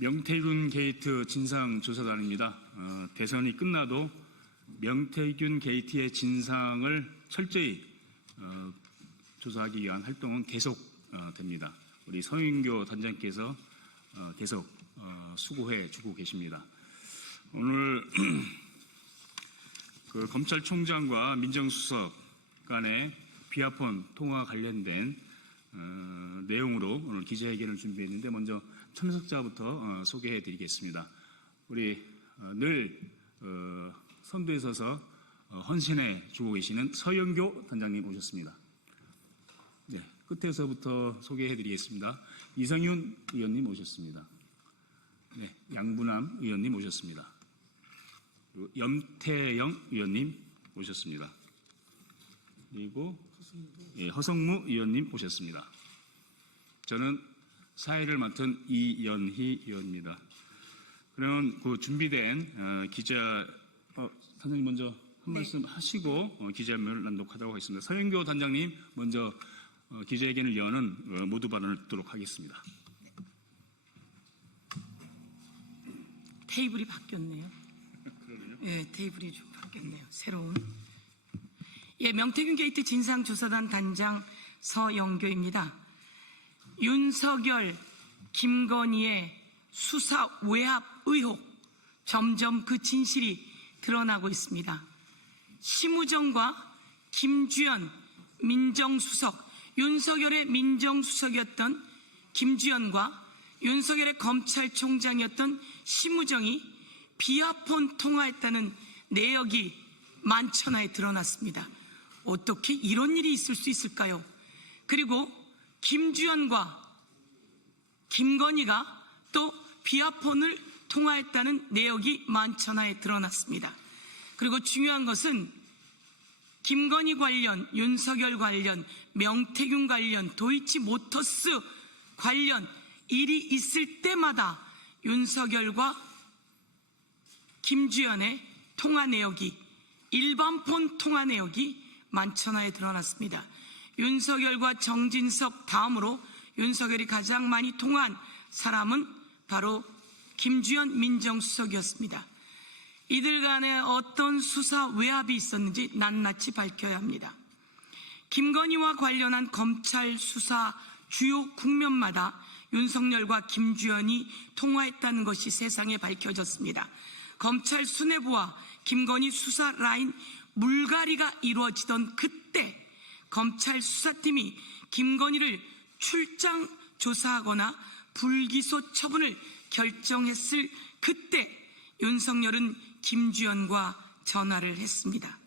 명태균 게이트 진상조사단입니다. 대선이 끝나도 명태균 게이트의 진상을 철저히 조사하기 위한 활동은 계속됩니다. 우리 서인교 단장께서 계속 수고해 주고 계십니다. 오늘 그 검찰총장과 민정수석 간의 비아폰 통화 관련된 내용으로 오늘 기자회견을 준비했는데 먼저 참석자부터 소개해 드리겠습니다. 우리 늘 선두에 서서 헌신해 주고 계시는 서영교 단장님 오셨습니다. 네, 끝에서부터 소개해 드리겠습니다. 이성윤 의원님 오셨습니다. 네, 양부남 의원님 오셨습니다. 그리고 염태영 의원님 오셨습니다. 그리고 허성무 의원님 오셨습니다. 저는 사회를 맡은 이연희 의원입니다. 그러면 그 준비된 기자 단장님 먼저 한 말씀 하시고 기자회견을 낭독하도록 하겠습니다. 서영교 단장님 먼저 기자회견을 여는 모두 발언을 듣도록 하겠습니다. 테이블이 바뀌었네요. 네, 테이블이 좀 바뀌었네요. 새로운. 예, 명태균 게이트 진상조사단 단장 서영교입니다. 윤석열, 김건희의 수사 외압 의혹, 점점 그 진실이 드러나고 있습니다. 심우정과 김주연 민정수석, 윤석열의 민정수석이었던 김주연과 윤석열의 검찰총장이었던 심우정이 비아폰 통화했다는 내역이 만천하에 드러났습니다. 어떻게 이런 일이 있을 수 있을까요? 그리고 김주연과 김건희가 또 비아폰을 통화했다는 내역이 만천하에 드러났습니다. 그리고 중요한 것은 김건희 관련, 윤석열 관련, 명태균 관련, 도이치모터스 관련 일이 있을 때마다 윤석열과 김주연의 통화 내역이, 일반폰 통화 내역이 만천하에 드러났습니다. 윤석열과 정진석 다음으로 윤석열이 가장 많이 통화한 사람은 바로 김주연 민정수석이었습니다. 이들 간에 어떤 수사 외압이 있었는지 낱낱이 밝혀야 합니다. 김건희와 관련한 검찰 수사 주요 국면마다 윤석열과 김주연이 통화했다는 것이 세상에 밝혀졌습니다. 검찰 수뇌부와 김건희 수사 라인 물갈이가 이루어지던 그때 검찰 수사팀이 김건희를 출장 조사하거나 불기소 처분을 결정했을 그때 윤석열은 김주연과 전화를 했습니다.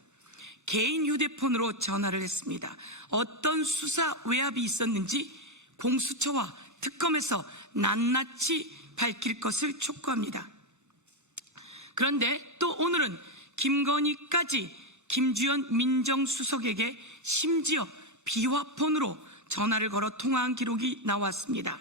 개인 휴대폰으로 전화를 했습니다. 어떤 수사 외압이 있었는지 공수처와 특검에서 낱낱이 밝힐 것을 촉구합니다. 그런데 또 오늘은 김건희까지 김주연 민정수석에게 심지어 비화폰으로 전화를 걸어 통화한 기록이 나왔습니다.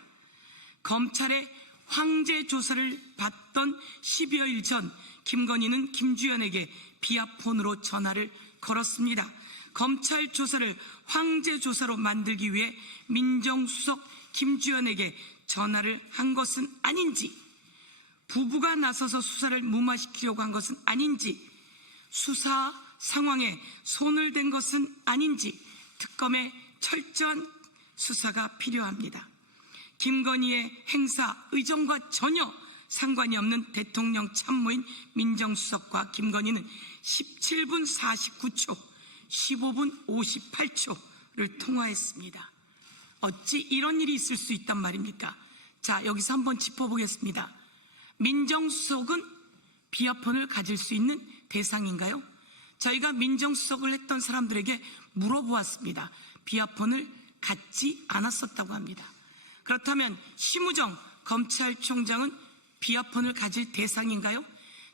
검찰의 황제 조사를 받던 10여일 전 김건희는 김주연에게 비화폰으로 전화를 걸었습니다. 검찰 조사를 황제 조사로 만들기 위해 민정수석 김주연에게 전화를 한 것은 아닌지, 부부가 나서서 수사를 무마시키려고 한 것은 아닌지, 수사 상황에 손을 댄 것은 아닌지 특검의 철저한 수사가 필요합니다. 김건희의 행사 의정과 전혀 상관이 없는 대통령 참모인 민정수석과 김건희는 17분 49초, 15분 58초를 통화했습니다. 어찌 이런 일이 있을 수 있단 말입니까? 자, 여기서 한번 짚어보겠습니다. 민정수석은 비아폰을 가질 수 있는 대상인가요? 저희가 민정수석을 했던 사람들에게 물어보았습니다. 비아폰을 갖지 않았었다고 합니다. 그렇다면 심우정 검찰총장은 비아폰을 가질 대상인가요?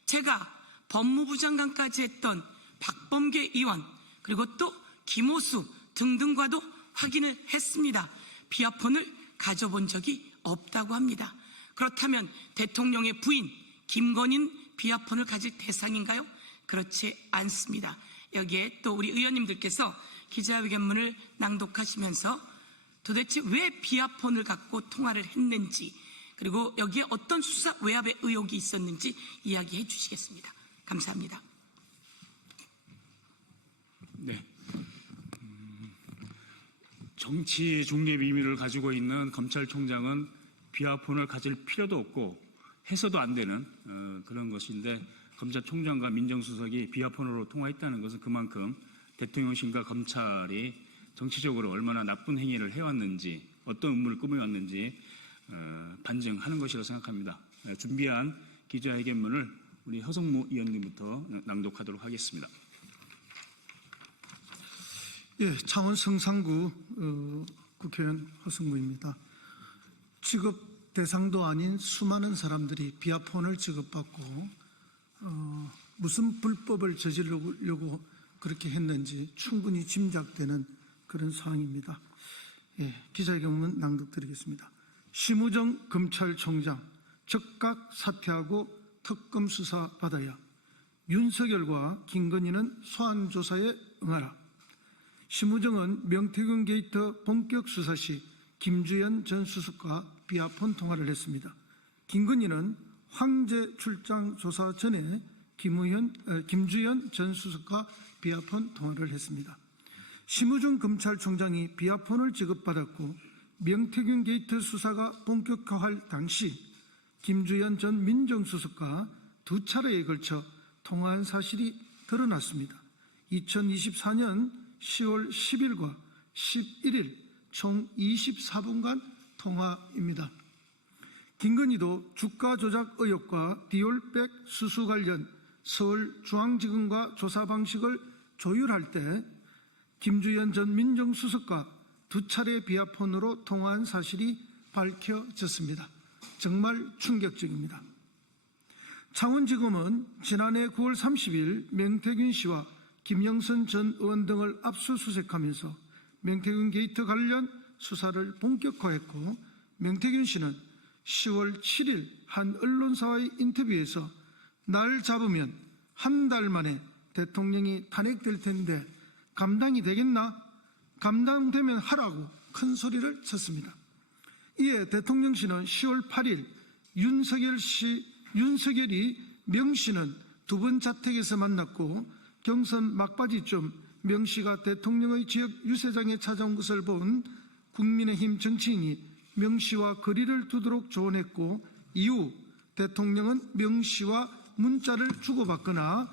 제가 법무부 장관까지 했던 박범계 의원, 그리고 또 김호수 등등과도 확인을 했습니다. 비아폰을 가져본 적이 없다고 합니다. 그렇다면 대통령의 부인 김건희는 비아폰을 가질 대상인가요? 그렇지 않습니다. 여기에 또 우리 의원님들께서 기자회견문을 낭독하시면서 도대체 왜 비아폰을 갖고 통화를 했는지, 그리고 여기에 어떤 수사 외압의 의혹이 있었는지 이야기해 주시겠습니다. 감사합니다. 네. 정치 중립 의미를 가지고 있는 검찰총장은 비하폰을 가질 필요도 없고 해서도 안 되는 그런 것인데, 검찰총장과 민정수석이 비하폰으로 통화했다는 것은 그만큼 대통령실과 검찰이 정치적으로 얼마나 나쁜 행위를 해왔는지, 어떤 음모를 꾸며왔는지 반증하는 것이라고 생각합니다. 준비한 기자회견문을 우리 허성무 의원님부터 낭독하도록 하겠습니다. 예, 창원 성산구 국회의원 허성무입니다. 취급 대상도 아닌 수많은 사람들이 비하폰을 지급받고 무슨 불법을 저지르려고 그렇게 했는지 충분히 짐작되는 그런 상황입니다. 예, 기자회견문 낭독드리겠습니다. 심우정 검찰총장 즉각 사퇴하고 특검 수사 받아야. 윤석열과 김건희는 소환 조사에 응하라. 심우정은 명태균 게이트 본격 수사 시 김주연 전 수석과 비하폰 통화를 했습니다. 김건희는 황제 출장 조사 전에 김주연 전 수석과 비하폰 통화를 했습니다. 심우정 검찰총장이 비하폰을 지급받았고 명태균 게이트 수사가 본격화할 당시 김주연 전 민정수석과 두 차례에 걸쳐 통화한 사실이 드러났습니다. 2024년 10월 10일과 11일 총 24분간 통화입니다. 김건희도 주가 조작 의혹과 디올백 수수 관련 서울중앙지검과 조사 방식을 조율할 때 김주연 전 민정수석과 두 차례 비하폰으로 통화한 사실이 밝혀졌습니다. 정말 충격적입니다. 창원지검은 지난해 9월 30일 명태균 씨와 김영선 전 의원 등을 압수수색하면서 명태균 게이트 관련 수사를 본격화했고, 명태균 씨는 10월 7일 한 언론사와의 인터뷰에서 날 잡으면 한 달 만에 대통령이 탄핵될 텐데 감당이 되겠나? 감당되면 하라고 큰 소리를 쳤습니다. 이에 대통령실은 10월 8일 윤석열이 명 씨는 두 번 자택에서 만났고 경선 막바지쯤 명 씨가 대통령의 지역 유세장에 찾아온 것을 본 국민의힘 정치인이 명 씨와 거리를 두도록 조언했고, 이후 대통령은 명 씨와 문자를 주고받거나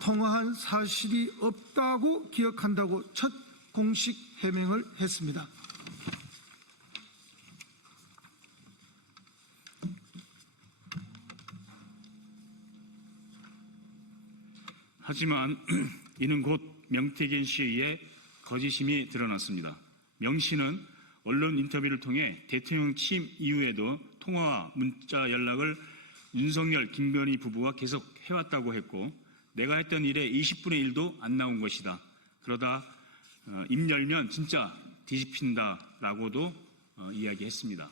통화한 사실이 없다고 기억한다고 첫 공식 해명을 했습니다. 하지만 이는 곧 명태균 씨에 의해 거짓임이 드러났습니다. 명 씨는 언론 인터뷰를 통해 대통령 취임 이후에도 통화와 문자 연락을 윤석열, 김건희 부부와 계속 해왔다고 했고, 내가 했던 일에 20분의 1도 안 나온 것이다. 그러다 입 열면 진짜 뒤집힌다라고도 이야기했습니다.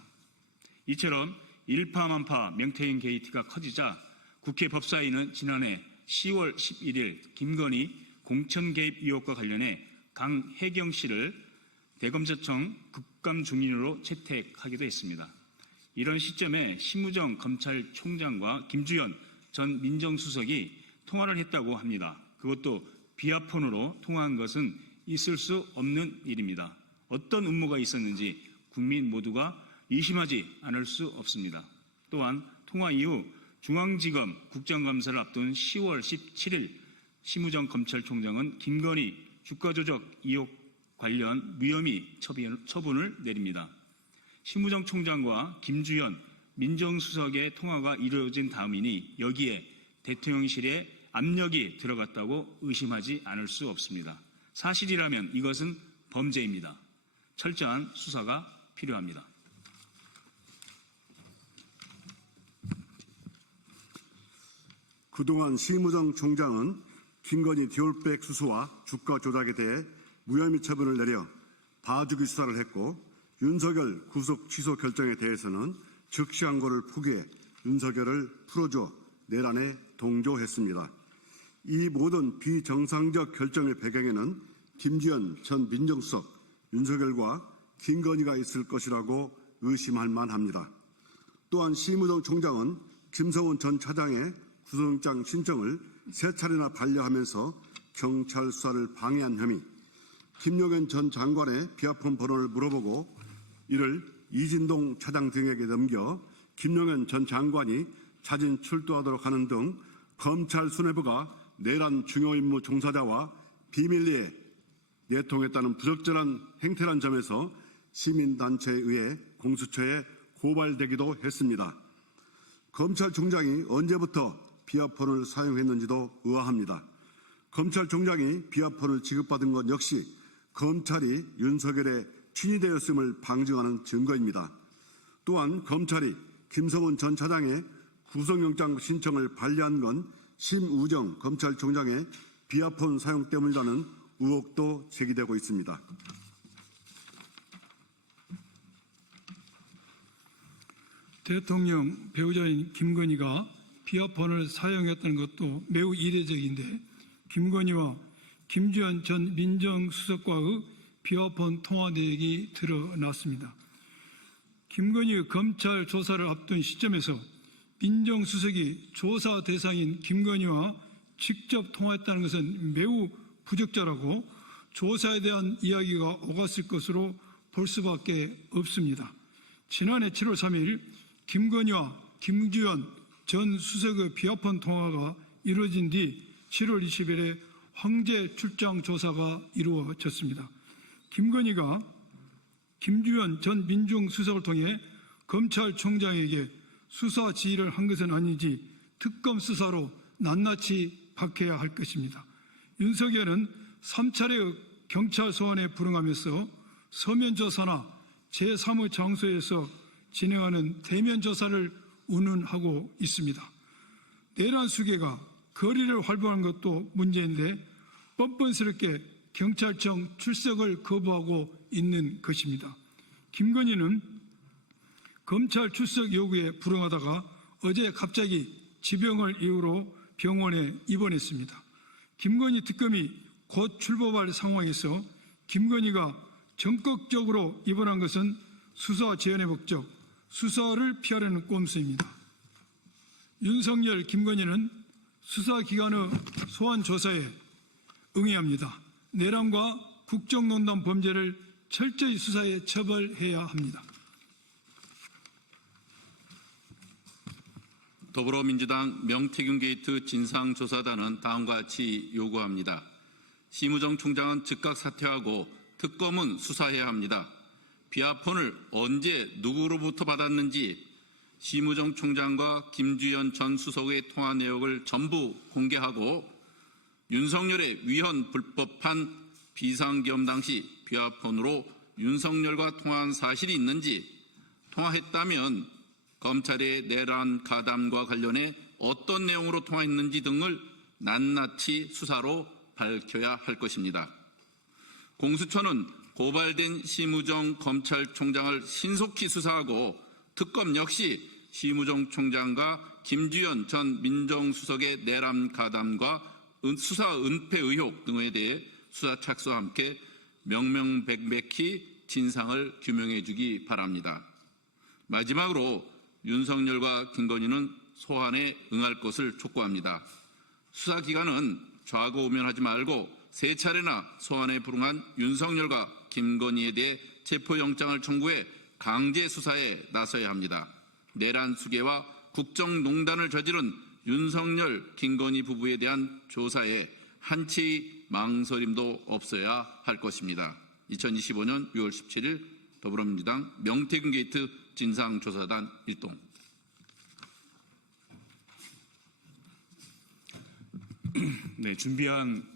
이처럼 일파만파 명태균 게이트가 커지자 국회 법사위는 지난해 10월 11일 김건희 공천 개입 의혹과 관련해 강혜경 씨를 대검찰청 국감중인으로 채택하기도 했습니다. 이런 시점에 심우정 검찰총장과 김주연 전 민정수석이 통화를 했다고 합니다. 그것도 비하폰으로 통화한 것은 있을 수 없는 일입니다. 어떤 음모가 있었는지 국민 모두가 의심하지 않을 수 없습니다. 또한 통화 이후 중앙지검 국정감사를 앞둔 10월 17일 심우정 검찰총장은 김건희 주가조작 의혹 관련 무혐의 처분을 내립니다. 심우정 총장과 김주연 민정수석의 통화가 이루어진 다음이니 여기에 대통령실에 압력이 들어갔다고 의심하지 않을 수 없습니다. 사실이라면 이것은 범죄입니다. 철저한 수사가 필요합니다. 그동안 심우정 총장은 김건희 디올백 수수와 주가 조작에 대해 무혐의 처분을 내려 봐주기 수사를 했고, 윤석열 구속 취소 결정에 대해서는 즉시 항고를 포기해 윤석열을 풀어줘 내란에 동조했습니다. 이 모든 비정상적 결정의 배경에는 김주연 전 민정수석, 윤석열과 김건희가 있을 것이라고 의심할 만합니다. 또한 심우정 총장은 김성원 전 차장의 구속영장 신청을 3차례나 반려하면서 경찰 수사를 방해한 혐의, 김용현 전 장관의 비아폰 번호를 물어보고 이를 이진동 차장 등에게 넘겨 김용현 전 장관이 자진 출두하도록 하는 등 검찰 수뇌부가 내란 중요 임무 종사자와 비밀리에 내통했다는 부적절한 행태란 점에서 시민단체에 의해 공수처에 고발되기도 했습니다. 검찰총장이 언제부터 비아폰을 사용했는지도 의아합니다. 검찰총장이 비아폰을 지급받은 것 역시 검찰이 윤석열의 친위되었음을 방증하는 증거입니다. 또한 검찰이 김성원 전 차장의 구속영장 신청을 반려한 건 심우정 검찰총장의 비아폰 사용 때문이라는 의혹도 제기되고 있습니다. 대통령 배우자인 김건희가 비아폰을 사용했다는 것도 매우 이례적인데 김건희와 김주현 전 민정수석과의 비아폰 통화 내역이 드러났습니다. 김건희의 검찰 조사를 앞둔 시점에서 민정수석이 조사 대상인 김건희와 직접 통화했다는 것은 매우 부적절하고 조사에 대한 이야기가 오갔을 것으로 볼 수밖에 없습니다. 지난해 7월 3일 김건희와 김주현 전 수석의 비아폰 통화가 이루어진 뒤 7월 20일에 황제 출장 조사가 이루어졌습니다. 김건희가 김주현 전 민정수석을 통해 검찰총장에게 수사 지휘를 한 것은 아닌지 특검 수사로 낱낱이 밝혀야 할 것입니다. 윤석열은 3차례의 경찰 소환에 불응하면서 서면 조사나 제3의 장소에서 진행하는 대면 조사를 운운하고 있습니다. 내란 수계가 거리를 활보하는 것도 문제인데 뻔뻔스럽게 경찰청 출석을 거부하고 있는 것입니다. 김건희는 검찰 출석 요구에 불응하다가 어제 갑자기 지병을 이유로 병원에 입원했습니다. 김건희 특검이 곧 출범할 상황에서 김건희가 적극적으로 입원한 것은 수사 재현의 목적, 수사를 피하려는 꼼수입니다. 윤석열, 김건희는 수사기관의 소환 조사에 응해합니다. 내란과 국정농단 범죄를 철저히 수사에 처벌해야 합니다. 더불어민주당 명태균 게이트 진상조사단은 다음과 같이 요구합니다. 심우정 총장은 즉각 사퇴하고 특검은 수사해야 합니다. 비아폰을 언제 누구로부터 받았는지 심우정 총장과 김주현 전 수석의 통화 내역을 전부 공개하고 윤석열의 위헌 불법한 비상계엄 당시 비아폰으로 윤석열과 통화한 사실이 있는지, 통화했다면 검찰의 내란 가담과 관련해 어떤 내용으로 통화했는지 등을 낱낱이 수사로 밝혀야 할 것입니다. 공수처는 고발된 심우정 검찰총장을 신속히 수사하고 특검 역시 심우정 총장과 김주현 전 민정수석의 내란 가담과 수사 은폐 의혹 등에 대해 수사 착수와 함께 명명백백히 진상을 규명해 주기 바랍니다. 마지막으로 윤석열과 김건희는 소환에 응할 것을 촉구합니다. 수사기관은 좌고우면하지 말고 3차례나 소환에 불응한 윤석열과 김건희에 대해 체포영장을 청구해 강제 수사에 나서야 합니다. 내란 수계와 국정농단을 저지른 윤석열, 김건희 부부에 대한 조사에 한치의 망설임도 없어야 할 것입니다. 2025년 6월 17일 더불어민주당 명태균 게이트 진상조사단 일동. 네, 준비한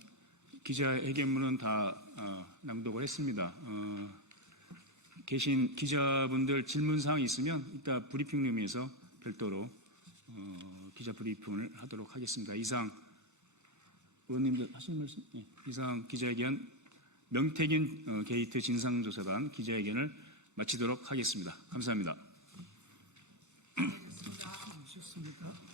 기자회견문은 다 낭독을 했습니다. 계신 기자분들 질문사항이 있으면 이따 브리핑룸에서 별도로 기자 브리핑을 하도록 하겠습니다. 이상 의원님들 하실 말씀? 네, 이상 기자회견 명태균 게이트 진상조사단 기자회견을 마치도록 하겠습니다. 감사합니다. 좋습니다.